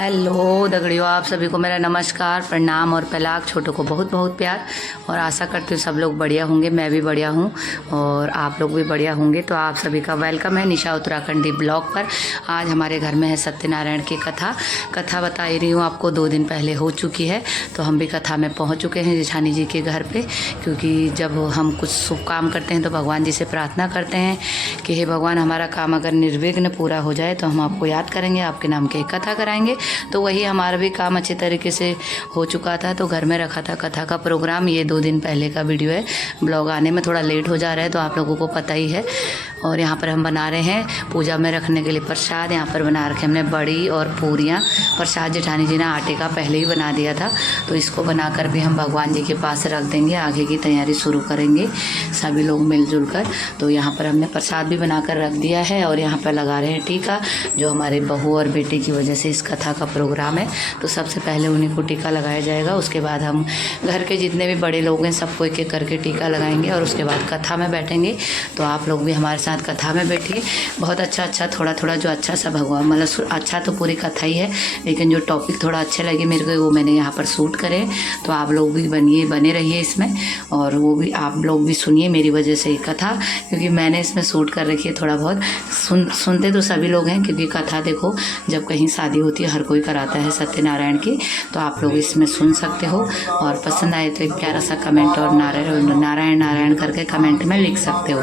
Hello दगड़ियों, आप सभी को मेरा नमस्कार, प्रणाम और पलाक। छोटों को बहुत बहुत प्यार और आशा करती हूँ सब लोग बढ़िया होंगे। मैं भी बढ़िया हूँ और आप लोग भी बढ़िया होंगे। तो आप सभी का वेलकम है निशा उत्तराखंडी ब्लॉग पर। आज हमारे घर में है सत्यनारायण की कथा बता ही रही हूँ आपको। 2 दिन पहले हो चुकी है, तो हम भी कथा में पहुँच चुके हैं जेठानी जी के घर पर। क्योंकि जब हम कुछ शुभ काम करते हैं तो भगवान जी से प्रार्थना करते हैं कि हे भगवान, हमारा काम अगर निर्विघ्न पूरा हो जाए तो हम आपको याद करेंगे, आपके नाम की कथा कराएंगे। तो वही हमारा भी काम अच्छे तरीके से हो चुका था। तो घर में रखा था कथा का प्रोग्राम। ये 2 दिन पहले का वीडियो है। ब्लॉग आने में थोड़ा लेट हो जा रहा है तो आप लोगों को पता ही है। और यहाँ पर हम बना रहे हैं पूजा में रखने के लिए प्रसाद। यहाँ पर बना रखे हमने बड़ी और पूरियाँ। प्रसाद जेठानी जी ने आटे का पहले ही बना दिया था, तो इसको बनाकर भी हम भगवान जी के पास रख देंगे। आगे की तैयारी शुरू करेंगे सभी लोग मिलजुल कर। तो यहाँ पर हमने प्रसाद भी बनाकर रख दिया है और यहाँ पर लगा रहे हैं टीका, जो हमारे बहू और बेटे की वजह से इस कथा का प्रोग्राम है। तो सबसे पहले उन्हीं को टीका लगाया जाएगा। उसके बाद हम घर के जितने भी बड़े लोग हैं सबको एक एक करके टीका लगाएंगे और उसके बाद कथा में बैठेंगे। तो आप लोग भी हमारे साथ कथा में बैठिए। बहुत अच्छा थोड़ा थोड़ा जो अच्छा सा भगवान, मतलब अच्छा तो पूरी कथा ही है, लेकिन जो टॉपिक थोड़ा अच्छे लगे मेरे को वो मैंने यहाँ पर शूट करे। तो आप लोग भी बने रहिए इसमें और वो भी आप लोग भी सुनिए मेरी वजह से ये कथा, क्योंकि मैंने इसमें शूट कर रखी है। थोड़ा बहुत सुनते तो सभी लोग हैं, क्योंकि कथा देखो जब कहीं शादी होती है हर कोई कराता है सत्यनारायण की। तो आप लोग इसमें सुन सकते हो और पसंद आए तो एक प्यारा सा कमेंट और नारायण नारायण करके कमेंट में लिख सकते हो।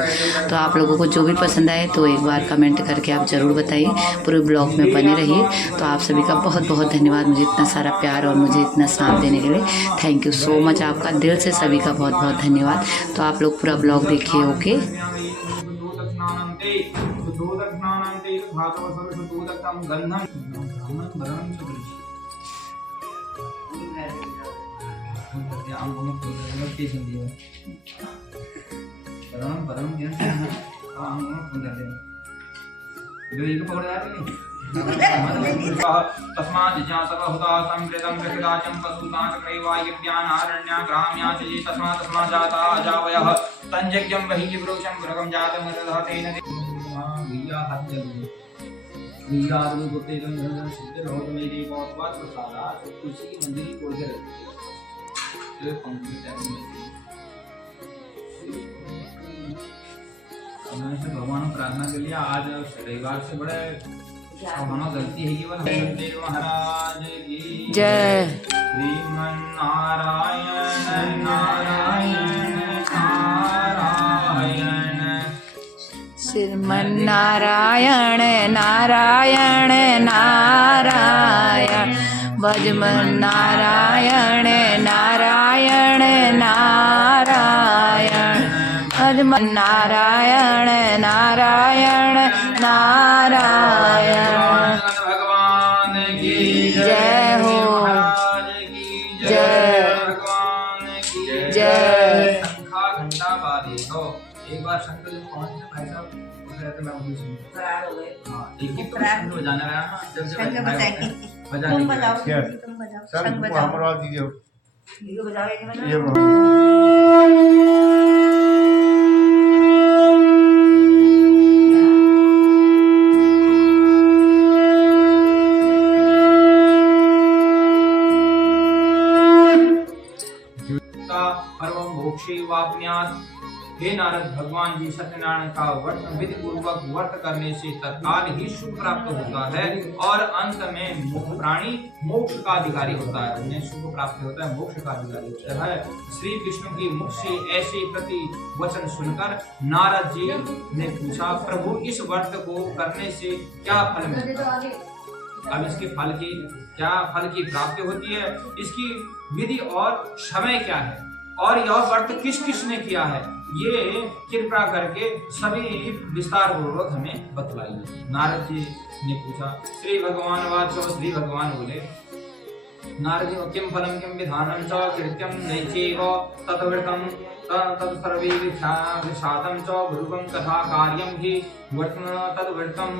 तो आप लोगों को जो भी पसंद आए तो एक बार कमेंट करके आप ज़रूर बताइए। पूरे ब्लॉग में बने रहिए। तो आप सभी का बहुत बहुत धन्यवाद, मुझे इतना सारा प्यार और मुझे इतना साथ देने के लिए। थैंक यू सो मच, आपका दिल से सभी का बहुत बहुत धन्यवाद। तो आप लोग पूरा ब्लॉग देखिए। ओके। तस्मात् जिज्ञासवहुता संवृतं प्रकृदाचं पशुतांचक्रैवायुर्व्यानारण्या ग्राम्या च ये तस्मात् जाता अजावयः तञ्जज्ञं बहिः पुरुषं भृगं जातमरुधः तेन वीया हत्यलु वीया आदि गोते जन सिद्ध रहो मेरी बहुत बात प्रसादा तुलसी की मंदिर खोल के रखी है। पंक्ति टाइम में भगवान को प्रार्थना के लिए आज रविवार से बड़े मानो गलती है केवल देव महाराज की जय। श्रीमन नारायण नारायण नारायण श्रीमन नारायण नारायण नारायण भजमन नारायण नारायण नारायण भजमन नारायण नारायण नारायण। भगवान की जय हो। महाराज की जय। भगवान की जय। शंखा घंटा बाजे तो एक बार शंकर जी पहुंचने भाई साहब उस रहते मैं उन्हीं सुन फरार हो गए। हां, एक एक शंख बजाने रहा ना, जब बजा तुम बजाओ सर हमको हमरा दीजिए ये बजाओ एक मिनट हे नारद, भगवान जी सत्यनारायण का व्रत विधि पूर्वक व्रत करने से तत्काल ही सुख प्राप्त होता है और अंत में मुख प्राणी मोक्ष का अधिकारी होता है। उन्हें सुख प्राप्त होता है, मोक्ष का अधिकारी होता है। श्री विष्णु की मुख से ऐसे प्रति वचन सुनकर नारद जी ने पूछा, प्रभु इस व्रत को करने से क्या फल मिलता है? अब इसके क्या फल की प्राप्ति होती है, इसकी विधि और समय क्या है और यह व्रत किस किस ने किया है, ये कृपा करके सभी विस्तार पूर्वक हमें बतलाइए। नारद जी ने पूछा। श्री भगवान वाचो, श्री भगवान बोले, नारद जी किम फलम किम विधानम च कृत्यम नैचैव ततवृतं तत्सर्वे विषादं च गुरुवं कथा कार्यं हि तद्वृतं।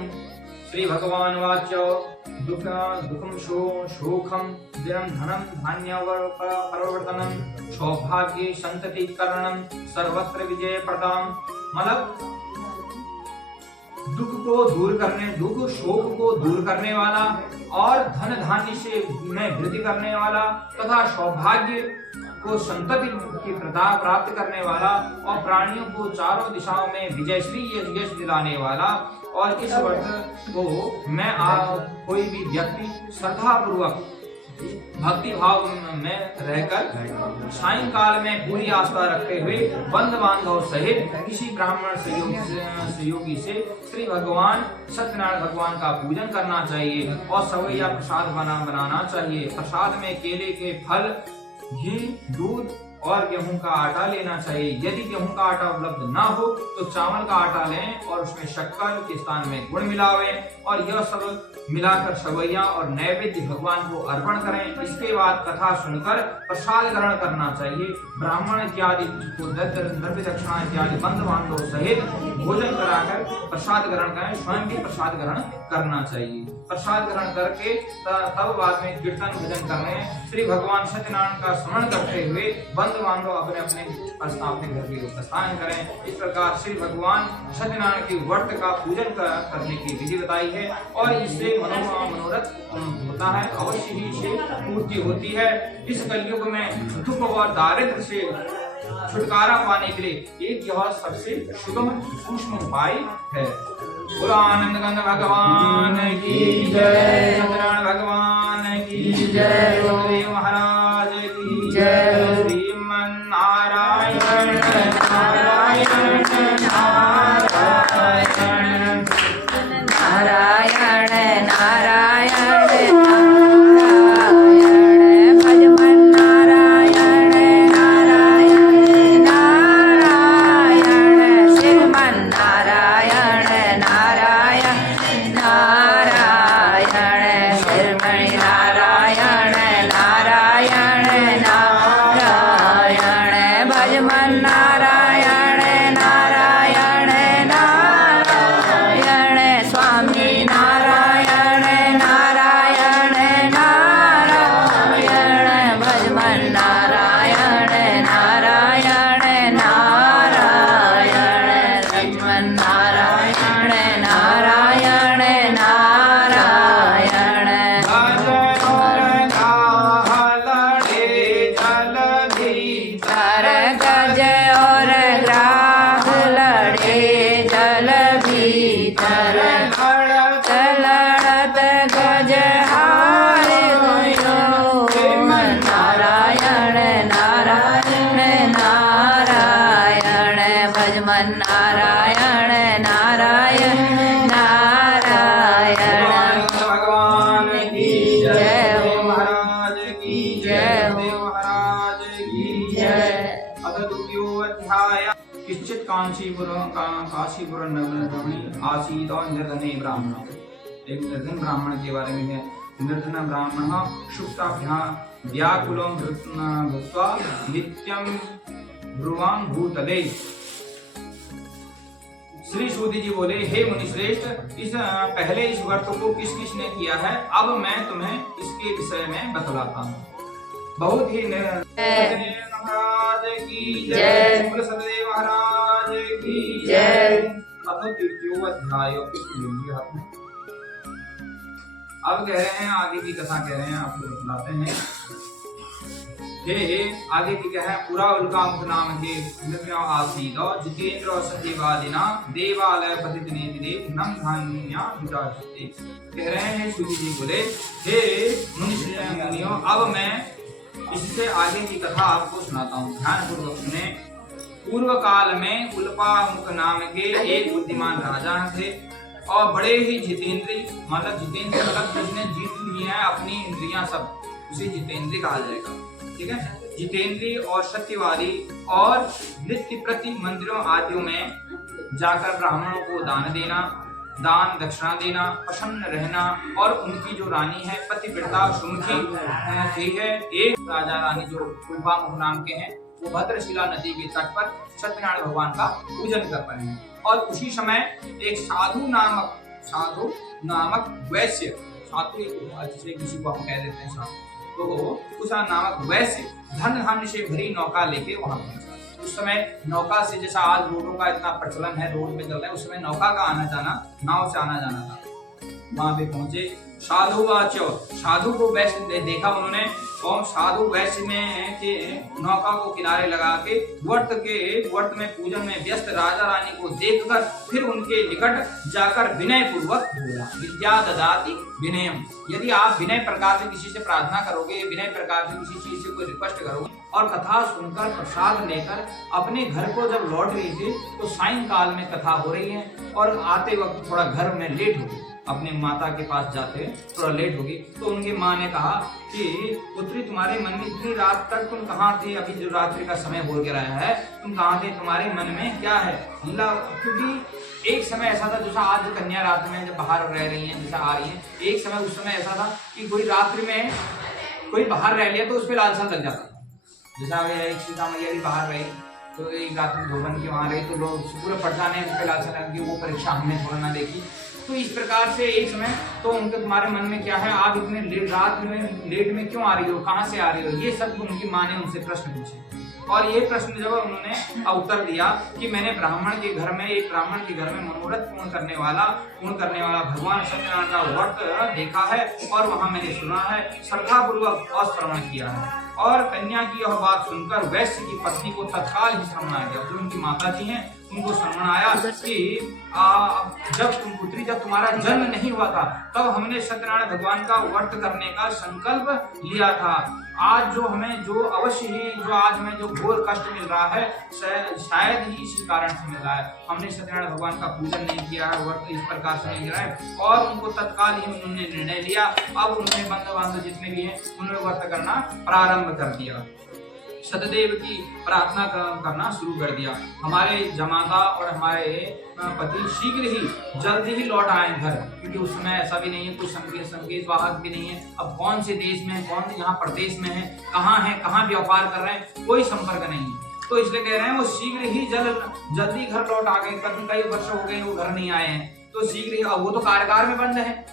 श्री भगवान वाचो दुखम शोखम दिनं धनं धान्य परिवर्तनं सौभाग्य संतति करणं सर्वत्र विजय प्रदाम। मतलब दुख शोक को दूर करने वाला और धन धान्य से में वृद्धि करने वाला तथा सौभाग्य को संतति की प्रताप प्राप्त करने वाला और प्राणियों को चारों दिशाओं में विजयश्री यश दिलाने वाला। और इस व्रत को मैं कोई भी व्यक्ति श्रद्धा पूर्वक भक्ति भाव में रहकर सायंकाल में पूरी आस्था रखते हुए बंधु बांधव सहित किसी ब्राह्मण सहयोगी से श्री भगवान सत्यनारायण भगवान का पूजन करना चाहिए और सवैया प्रसाद बनाना चाहिए। प्रसाद में केले के फल, घी, दूध और गेहूं का आटा लेना चाहिए। यदि गेहूं का आटा उपलब्ध ना हो तो चावल का आटा लें और उसमें शक्कर के स्थान में गुड़ मिलावें और यह सब मिलाकर सवैया और नैवेद्य भगवान को अर्पण करें। इसके बाद कथा सुनकर प्रसाद ग्रहण करना चाहिए। ब्राह्मण इत्यादि को द्रव्य दक्षिणा इत्यादि बंधु बांधव सहित भोजन कराकर प्रसाद ग्रहण करें। स्वयं भी प्रसाद ग्रहण करना चाहिए। प्रसाद ग्रहण करके तब बाद में कीर्तन भजन करने श्री भगवान सत्यनारायण का स्मरण करते हुए बंधु बांधव अपने अपने घर की ओर प्रस्थान करें। इस प्रकार श्री भगवान सत्यनारायण के व्रत का पूजन करने की विधि बताई है और इससे मनोरथ होता है, अवश्य ही इसे पूर्ति होती है। इस कलयुग में दुख और दारिद्र्य से छुटकारा पाने के लिए एक यह सबसे सुगम सूक्ष्म उपाय है। बोलो आनंद गंध भगवान की जय, सत्यनारायण भगवान की जय, देव महाराज की जय। श्रीमन्नारायण नारायण नारायण नारायण नारायण काशीपुर नगरी आसीत और निर्धने ब्राह्मण। एक निर्धन ब्राह्मण के बारे में है। निर्धन ब्राह्मण शुक्ताभ्यां व्याकुलं भूत्वा नित्यं ब्रुवां भूतले। श्री सूदी जी बोले, हे मुनि श्रेष्ठ, इस पहले इस व्रत को किस किसने किया है, अब मैं तुम्हें इसके विषय में बतलाता हूँ। बहुत ही महाराज की जय, सदैव महाराज की जय। अब कह रहे हैं, आगे की कथा कह रहे हैं, आपको बतलाते हैं। हे आगे की कह है, पूरा उल्का मुख नाम के आसीद और जितेंद्र और सत्यवादिना देवालय पतितने देव नम धान्या विचारते। कह रहे हैं सूर्य जी बोले, हे मुनियों, अब मैं इससे आगे की कथा आपको सुनाता हूँ, ध्यान पूर्वक सुने। पूर्व काल में उल्पामुख नाम के एक बुद्धिमान राजा थे और बड़े ही जितेंद्री, मतलब जितेंद्र मतलब जिसने जीत ली है अपनी इंद्रियां सब, उसे जितेंद्री कहा जाएगा। ठीक है, जितेंद्री और सत्यवादी और नित्य प्रति मंदिरों आदियों में जाकर ब्राह्मणों को दान देना, दान दक्षिणा देना, प्रसन्न रहना और उनकी जो रानी है पतिव्रता सुमुखी थी है। एक राजा रानी जो उल्पामुख नाम के हैं, वो भद्रशिला नदी के तट पर सत्यनारायण भगवान का पूजन कर रहे हैं और उसी समय एक साधु नामक वैश्य, साधु जिसे किसी को हम कह देते हैं साधु, तो उस नामक वैश्य धन धान्य से भरी नौका लेके वहां पहुंचा। उस समय नौका से, जैसा आज रोडों का इतना प्रचलन है, रोड में चल रहा है, उस समय नौका का आना जाना, नाव से आना जाना था। वहां पे पहुंचे, साधु वाच्य, साधु को वैश्य देखा उन्होंने, और साधु वैश्य में के नौका को किनारे लगा के वर्त में पूजन में व्यस्त राजा रानी को देखकर फिर उनके निकट जाकर विनय पूर्वक बोला, विद्या ददाति विनयम। यदि आप विनय प्रकार से किसी से प्रार्थना करोगे, विनय प्रकार से किसी चीज से कोई रिक्वेस्ट करोगे और कथा सुनकर प्रसाद लेकर अपने घर को जब लौट रही थी तो सायंकाल में कथा हो रही है और आते वक्त थोड़ा घर में लेट हो गई, अपने माता के पास जाते थोड़ा लेट हो गई, तो उनकी माँ ने कहा कि पुत्री तुम्हारे मन में इतनी रात तक तुम कहाँ थे, अभी जो रात्रि का समय हो गया है, तुम कहाँ थे, तुम्हारे मन में क्या है। क्योंकि एक समय ऐसा था, जैसा आज जो कन्या रात में जब बाहर रह रही है, जैसा आ रही है, एक समय उस समय ऐसा था कि कोई रात्रि में कोई बाहर रह लिया तो उस पर लालसा लग जाता था। जैसा एक सीता मैया भी बाहर रही तो एक रात में धोबन के वहां रही तो लोग पूरा पटना ने उस पर लालसा लगा कि वो परीक्षा हमने थोड़ा ना देखी। तो इस प्रकार से एक समय तो उनके तुम्हारे मन में क्या है, आप इतने रात में लेट में क्यों आ रही हो, कहाँ से आ रही हो, ये सब उनकी माँ ने उनसे प्रश्न पूछे। और ये प्रश्न जब उन्होंने उत्तर दिया कि मैंने एक ब्राह्मण के घर में मनोरथ पूर्ण करने वाला भगवान सत्यनारायण का व्रत देखा है और वहां मैंने सुना है, श्रद्धापूर्वक और श्रवण किया है। और कन्या की यह बात सुनकर वैश्य की पत्नी को तत्काल ही श्रवण आ गया, जो उनकी माता जी हैं उनको श्रवण आया कि जब तुम्हारा जन्म नहीं हुआ था तब हमने सत्यनारायण भगवान का व्रत करने का संकल्प लिया था। आज जो हमें जो अवश्य ही जो आज हमें जो घोर कष्ट मिल रहा है शायद ही इसी कारण से मिल रहा है, हमने सत्यनारायण भगवान का पूजन नहीं किया है, व्रत इस प्रकार से नहीं किया है। और उनको तत्काल ही उन्होंने निर्णय लिया, अब उन्होंने बंधु बांधव जितने भी हैं उन्होंने व्रत करना प्रारंभ कर दिया, सतदेव की प्रार्थना करना शुरू कर दिया। हमारे जमाता और हमारे पति शीघ्र ही जल्दी ही लौट आए घर, क्योंकि उस समय ऐसा भी नहीं है, कुछ संकेत वाहक भी नहीं है, अब कौन से देश में है, कौन से यहाँ प्रदेश में है, कहाँ व्यापार कर रहे हैं, कोई संपर्क नहीं है। तो इसलिए कह रहे हैं वो शीघ्र ही जल्दी घर लौट आ गए, कई वर्ष हो गए वो घर नहीं आए हैं, तो शीघ्र ही, वो तो कारागार में बंद है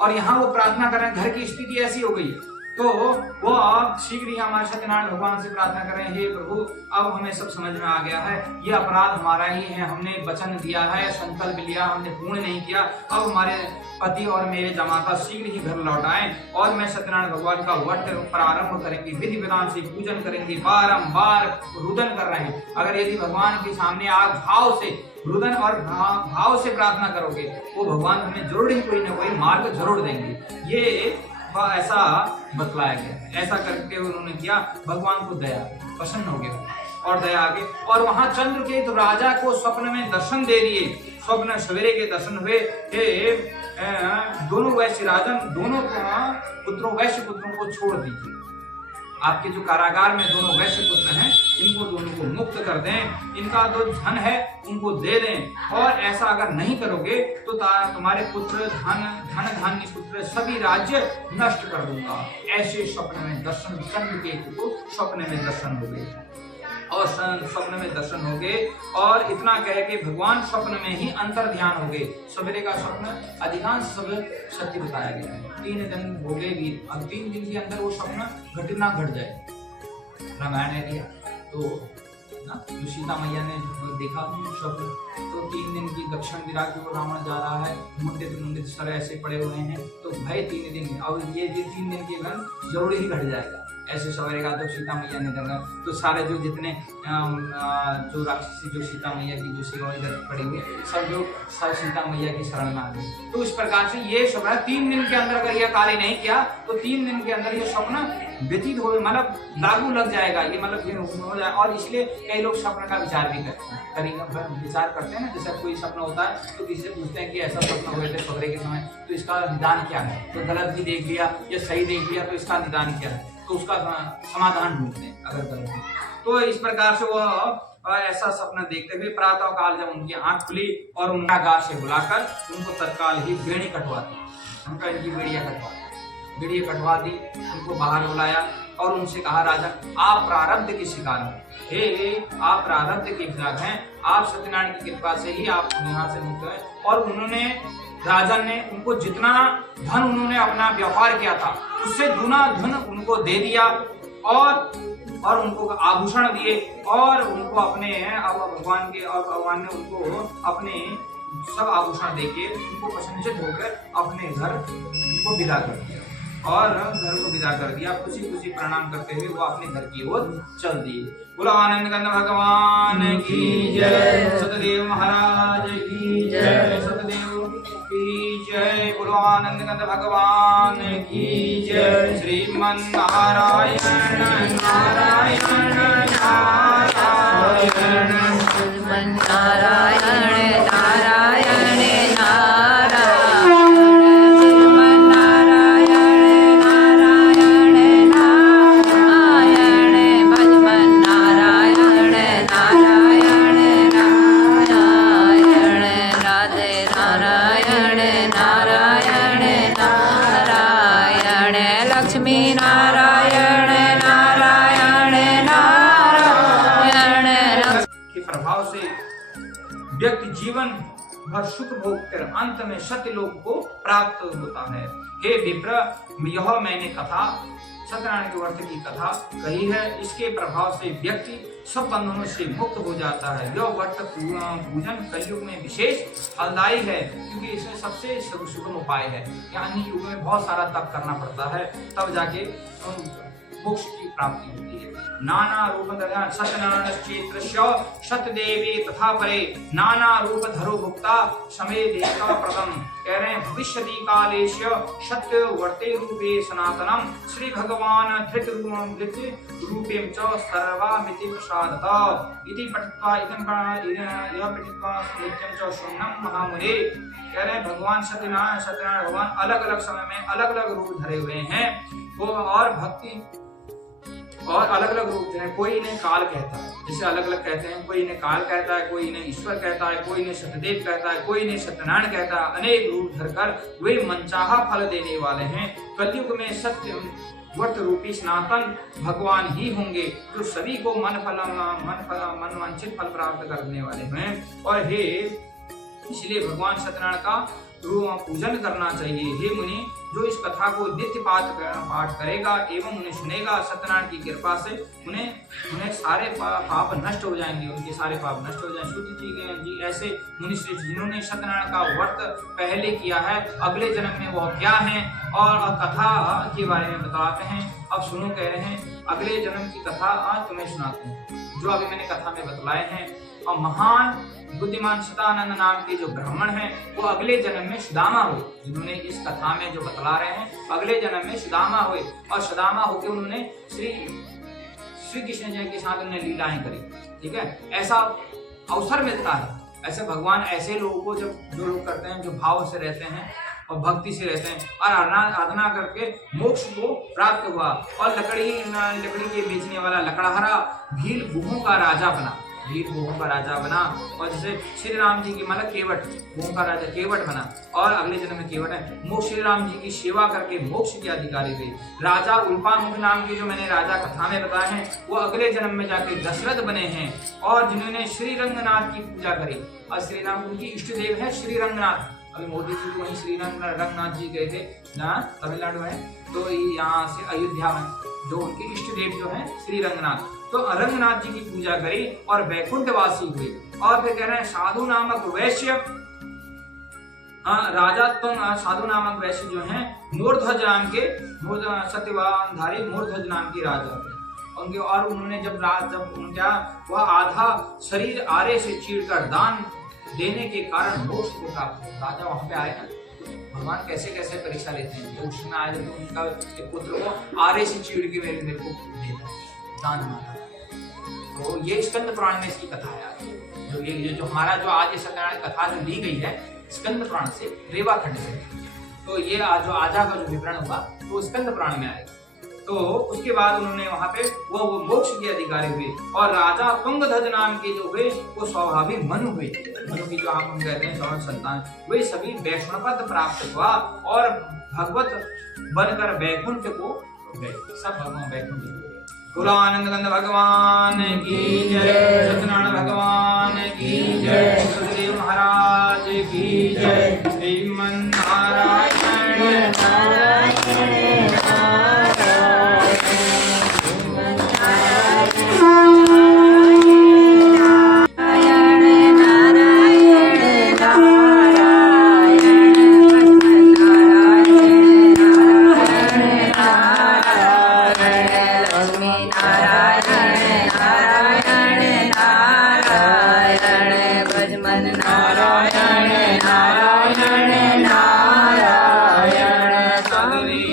और यहाँ वो प्रार्थना कर रहे हैं, घर की स्थिति ऐसी हो गई है। तो वो अब शीघ्र ही हमारे सत्यनारायण भगवान से प्रार्थना करें, हे प्रभु अब हमें सब समझ में आ गया है, ये अपराध हमारा ही है, हमने वचन दिया है, संकल्प लिया, हमने पूर्ण नहीं किया। अब हमारे पति और मेरे जमाता शीघ्र ही घर लौट आए और मैं सत्यनारायण भगवान का व्रत प्रारंभ करेंगे, विधि विधान से पूजन करेंगे, बारंबार रुदन कर रहे हैं। अगर यदि भगवान के सामने आप भाव से रुदन और भाव से प्रार्थना करोगे वो भगवान हमें जरूर ही कोई ना कोई मार्ग जरूर देंगे, ये ऐसा बतलाया गया। ऐसा करके उन्होंने किया, भगवान को दया प्रसन्न हो गया और दया आ गई। और वहां चंद्रकेत राजा को स्वप्न में दर्शन दे दिए, स्वप्न सवेरे के दर्शन हुए, दोनों वैश्य राजन दोनों वैश्य पुत्रों को छोड़ दीजिए, आपके जो कारागार में दोनों वैश्य पुत्र हैं इनको दोनों को मुक्त कर दें, इनका जो धन है उनको दे दें, और ऐसा अगर नहीं करोगे तो तुम्हारे पुत्र धन धान्य पुत्र सभी राज्य नष्ट कर दूंगा। ऐसे स्वप्न में दर्शन, चंद्रकेतु को स्वप्न में दर्शन हो गए और स्वप्न में दर्शन हो गए, और इतना कह के भगवान स्वप्न में ही अंतर ध्यान हो गए। सवेरे का स्वप्न अधिकांश सब सत्य बताया गया है, 3 दिन हो गए भी, अब 3 दिन के अंदर वो स्वप्न घटना घट जाए। रामायण है दिया तो ना, जो सीता मैया ने देखा स्वप्न, तो 3 दिन की दक्षिण दिशा की ओर रावण जा रहा है, मुंडित सर ऐसे पड़े हुए हैं, तो भाई 3 दिन, अब ये 3 दिन के बाद जरूर ही घट जाएगा। ऐसे सवेरे का जब सीता मैया ने देखा तो सारे जो जितने जो राक्षसी जो सीता मैया की जो सेवा इधर पड़ी हुई सब सीता मैया की शरण में आ गई। तो इस प्रकार से ये स्वप्न 3 दिन के अंदर अगर यह कार्य नहीं किया तो 3 दिन के अंदर ये स्वप्न व्यतीत हो, मतलब लागू लग जाएगा, ये मतलब हो जाए। और इसलिए कई लोग स्वप्न का विचार भी विचार करते हैं ना, जैसे कोई सपना होता है तो किसी से पूछते हैं कि ऐसा सपना हुए थे सवेरे के समय, तो इसका निदान क्या है, तो गलत भी देख लिया या सही देख लिया तो इसका निदान क्या है, तो उसका समाधान ढूंढते हैं अगर गलत है। तो इस प्रकार से वह ऐसा सपना देखते हुए प्रातः काल जब उनकी आंख खुली और उनका गार से बुलाकर उनको तत्काल ही बेड़ी कटवा दी, उनका इनकी बेड़िया कटवा दी, उनको बाहर बुलाया और उनसे कहा, राजन आप प्रारब्ध के शिकार हैं, आप प्रारब्ध के खिलाफ हैं, आप सत्यनारायण की कृपा से ही आप यहाँ से मुक्त हैं। और उन्होंने राजन ने उनको जितना धन उन्होंने अपना व्यवहार किया था उससे दुना धन उनको दे दिया, और और उनको आभूषण दिए और उनको अपने अब भगवान ने उनको अपने सब आभूषण देके उनको प्रसन्नचित होकर अपने घर को विदा कर दिया और घर को विदा कर दिया। खुशी खुशी प्रणाम करते हुए वो अपने घर की ओर चल दिए। बोलो आनंद कंद भगवान की जय, सतदेव महाराज की जय, सतदेव की जय। बोलो आनंद कंद भगवान की जय। श्रीमन नारायण नारायण नारायण श्रीमन नारायण नारायण व्यक्ति जीवन भर सुख भोग कर अंत में सत्यलोक को प्राप्त होता है। हे विप्र, यह मैंने कथा सत्यनारायण के व्रत की कथा कही है। इसके प्रभाव से व्यक्ति सब बंधनों से मुक्त हो जाता है। यह व्रत पूजन कलयुग में विशेष फलदायी है क्योंकि इसमें सबसे सुगम उपाय है। यानी युग में बहुत सारा तप करना पड़ता है तब जाके मोक्ष की प्राप्ति होती है। नाना रूप सत्यनारायण क्षेत्र सत्यदेवी तथा परे नाना रूप धरो भुक्ता समय देवता प्रदम। कह रहे हैं भविष्यति कालेश सत्य वर्ते रूपे सनातनम श्री भगवान धृत रूपेम च सर्वामिति प्रसादता इति पठित्वा नित्यं च शून्यं महामुने। कह रहे हैं भगवान सत्यनारायण भगवान अलग अलग समय में अलग अलग रूप धरे हुए हैं वो और भक्ति और अलग अलग रूप हैं। कोई इन्हें काल कहता है, जैसे अलग अलग कहते हैं, कोई इन्हें काल कहता है, कोई इन्हें ईश्वर कहता है, कोई इन्हें सत्यदेव कहता है, कोई इन्हें सत्यनारायण कहता है। अनेक रूप धरकर वे मनचाहा फल देने वाले हैं। कलयुग में सत्य व्रत रूपी सनातन भगवान ही होंगे जो सभी को मन वांछित फल प्राप्त करने वाले हैं। और हे इसलिए भगवान सत्यनारायण का पूजन करना चाहिए। हे मुनि, जो इस कथा को नित्य पाठ करेगा एवं उन्हें सुनेगा सत्यनारायण की कृपा से उन्हें सारे पाप नष्ट हो जाएंगे, उनके सारे पाप नष्ट हो जाएंगे। श्रुति जी ऐसे मुनि श्रेष्ठ जिन्होंने सत्यनारायण का व्रत पहले किया है अगले जन्म में वह क्या है और कथा के बारे में बताते हैं। अब सुनो, कह रहे हैं अगले जन्म की कथा आज तुम्हें सुनाते हैं जो अभी मैंने कथा में बतलाए हैं। और महान बुद्धिमान सतानंद नाम के जो ब्राह्मण हैं वो अगले जन्म में सुदामा हुए। जिन्होंने इस कथा में जो बतला रहे हैं अगले जन्म में सुदामा हुए और सुदामा होकर उन्होंने श्री कृष्ण जी के साथ उन्होंने लीलाएं करी। ठीक है, ऐसा अवसर मिलता है। ऐसे भगवान ऐसे लोगों को जो लोग करते हैं जो भाव से रहते हैं और भक्ति से रहते हैं और आराधना करके मोक्ष को प्राप्त हुआ। और लकड़ी के बेचने वाला लकड़हारा भील गुहों का राजा बना, भील गुहों का राजा बना। और जैसे श्री राम जी की मतलब केवट, गुहों का राजा केवट बना और अगले जन्म में केवट है। मोक्ष श्री राम जी की सेवा करके मोक्ष के अधिकारी थे। राजा उल्पामुख नाम के जो मैंने राजा कथा में बताए हैं वो अगले जन्म में जाके दशरथ बने हैं। और जिन्होंने श्री रंगनाथ की पूजा करी और श्री राम उनकी इष्ट देव है श्री रंगनाथ। अभी मोदी जी वहीं श्री रंगनाथ जी गए थे जहाँ तमिलनाडु है, तो यहाँ से अयोध्या में जो उनके इष्ट देव जो है श्री रंगनाथ, तो रंगनाथ जी की पूजा करी और वैकुंठवासी हुए। और फिर कह रहे हैं साधु नामक वैश्य, राजा साधु नामक वैश्य जो हैं मूर्ध्वज नाम के सत्यवानधारी मूर्ध्वज नाम के राजा थे उनके। और उन्होंने जब उनका वह आधा शरीर आरे से चीरकर दान देने के कारण मोक्ष को प्राप्त हो। राजा वहां पे आए ना, भगवान कैसे कैसे परीक्षा लेते हैं। तो उसमें आए तो उनका एक पुत्र को आरे से चीड़ के मेरे को देता दान माता। तो ये स्कंद पुराण में इसकी कथा है। जो ये जो हमारा जो आज सत्यनारायण कथा जो ली गई है स्कंद पुराण से, रेवा खंड से, तो ये जो आजा का जो विवरण हुआ तो स्कंद पुराण में आएगा। तो उसके बाद उन्होंने वहां पे वो मोक्ष के अधिकारी हुए। और राजा तुंगध्वज नाम के जो हुए वो स्वाभाविक मनु हुए। मनु की जो हम कहते हैं सौर संतान, वे सभी वैष्णव पद प्राप्त हुआ और भगवत बनकर वैकुंठ को गए। सब भगवान वैकुंठ को गए। कुलानंद गंध भगवान की जय, सत्यनारायण भगवान की जय, सतदेव महाराज की जय। श्रीमन नारायण नारायण नारायण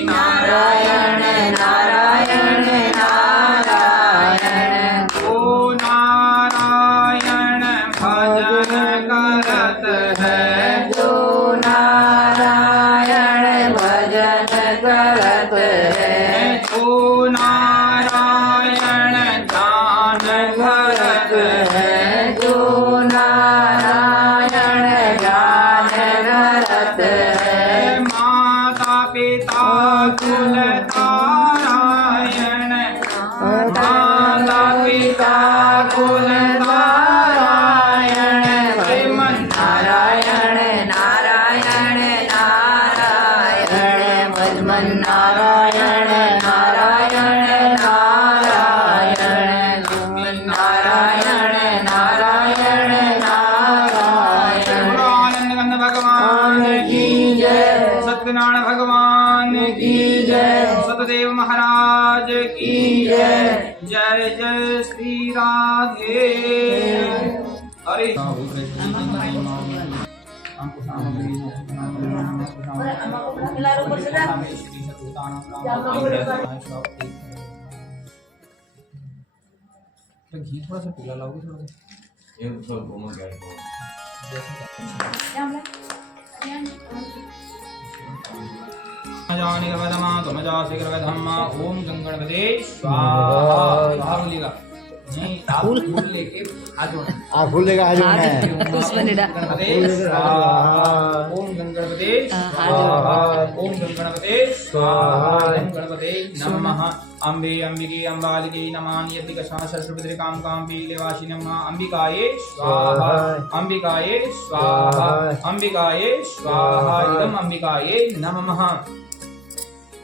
नारायण नारायण नारायण। ओ नारायण भजन करत है, जो नारायण भजन करत है, ओ नारायण ध्यान करत है, जो नारायण ज्ञान करत है। माता पिता कुल नारायण, माता पिता कुल नारायण, श्रीमन नारायण नारायण नारायण भजमन नारायण नारायण नारायण नारायण नारायण नारायण। आनंद कंद भगवान की जय, सत्यनारायण भगवान की जय, सतदेव महाराज की जय। जय जय श्री राधे। हरे घी थोड़ा सा पीला लाओगे, थोड़ा सा जाने का वदमा तुम जा शीघ्र वधम्मा। ओम गंगणपते स्वाहा। स्वाहा बोलिएगा जी। आप फूल लेके हाथ जोड़ना, आप फूल लेकर आ जाओ। गणपते स्वाहा। ओम गंगणपते स्वाहा। ओम गंगणपते स्वाहा। ओम गणपते नमः। अम्बे अंबिके अम्बालिके नमामि यज्ञकशा शस्त्रभद्रिकां कां पीलेवासि नमः। अंबिकाये स्वाहा। अंबिकाये स्वाहा। अंबिकाये स्वाहा। इदं अंबिकाये नमः।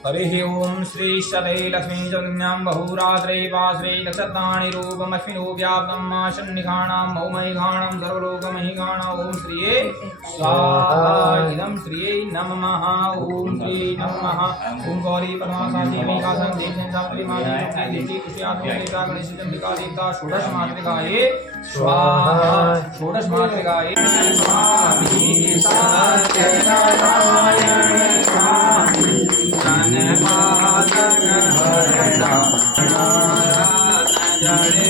हरिः ओम श्री शतै लक्ष्मी चन्द्रज्ञां बहुरात्रे पाश्रे नक्षत्राणि रूपमश्विनो व्याप्तं मा षण्निघाणां मौमैघाणां सर्वलोकमहिघाणां। ओम श्रिये स्वाहा। इदं श्रिये नमः। ओम श्री नमः। ओम गौरी पद्मावती मेघासं देशं साप्तरी माता देवी कुशियात्मका गणेश चंडिका देवता षोडश मातृकाये स्वाहा। षोडश मातृकाये स्वामी सत्यनारायण स्वामी जनपादक हरणा जड़े